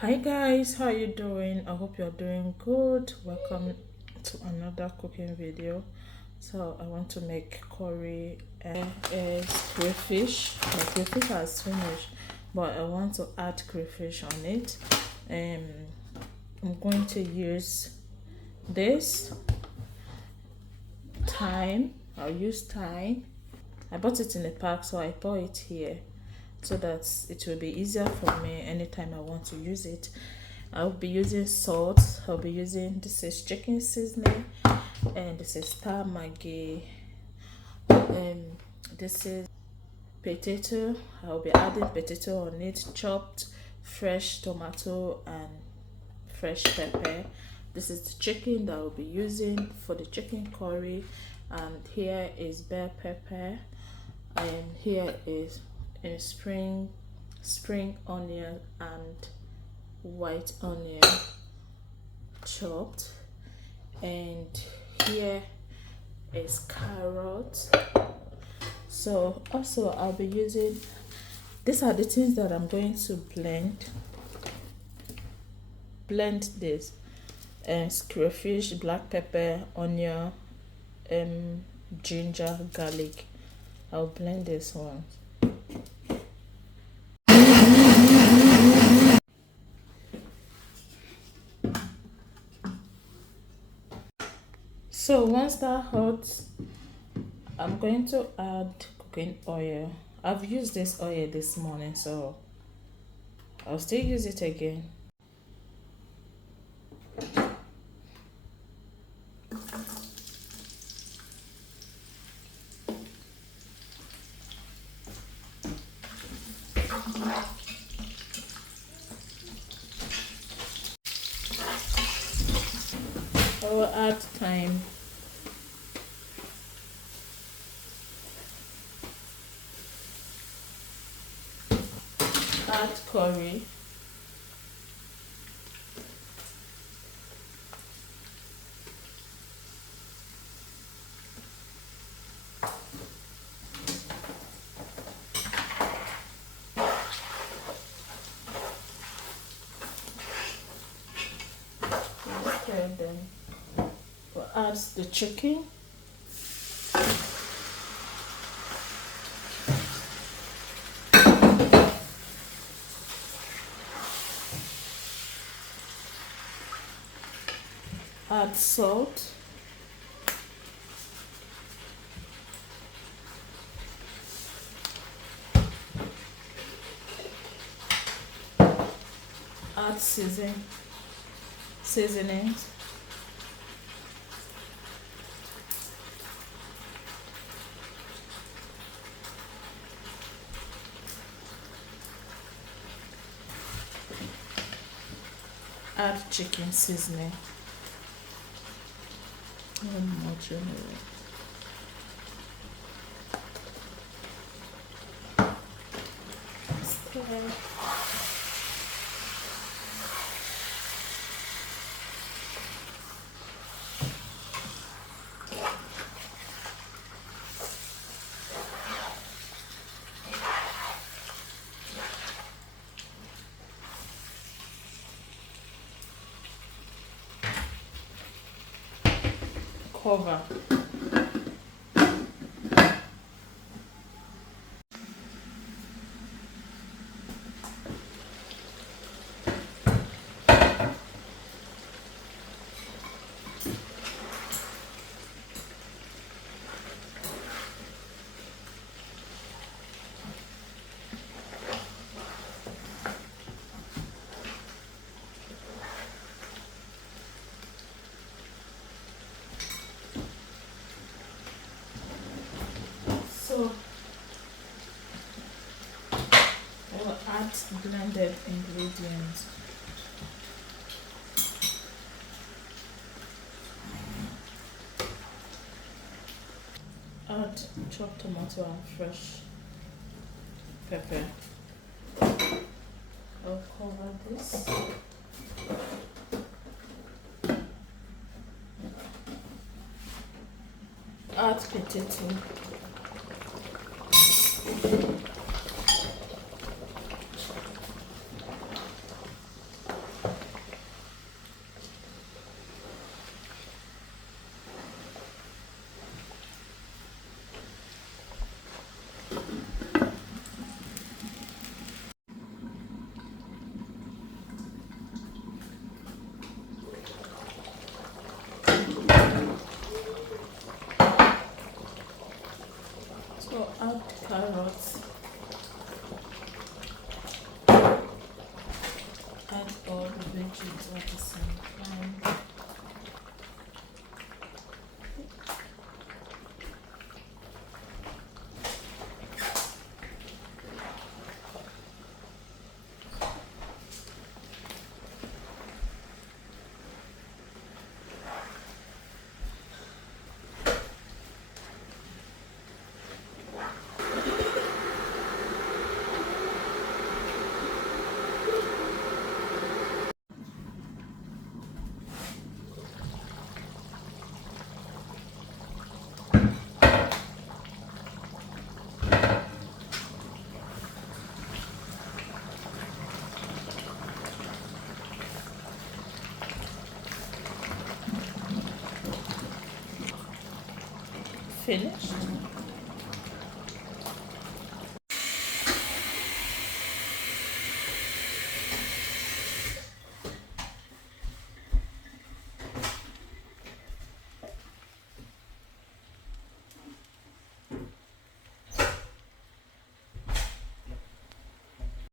Hi guys, how you doing? I hope you're doing good. Welcome to another cooking video. So I want to make curry and is crayfish. The crayfish has finished, but I want to add crayfish on it. Um, I'm going to use this thyme. I'll use thyme. I bought it in a pack, so I pour it here so that it will be easier for me anytime I want to use it. I'll be using salt. I'll be using, this is chicken seasoning, and this is star maggi, and this is potato. I'll be adding potato on it, chopped fresh tomato and fresh pepper. This is the chicken that I'll be using for the chicken curry, and here is bell pepper, and here is a spring onion and white onion chopped, and here is carrot. So also I'll be using, these are the things that I'm going to blend this, and crayfish, black pepper, onion, ginger, garlic. I'll blend this one. So once that hot, I'm going to add cooking oil. I've used this oil this morning, so I'll still use it again. I will add thyme, add curry, stir them. We'll add the chicken, add salt, add seasonings, add chicken seasoning. One more general. Stir. Cover. So I will add blended ingredients. Add chopped tomato and fresh pepper. I'll cover this. Add potato. edges at the same time. Finished.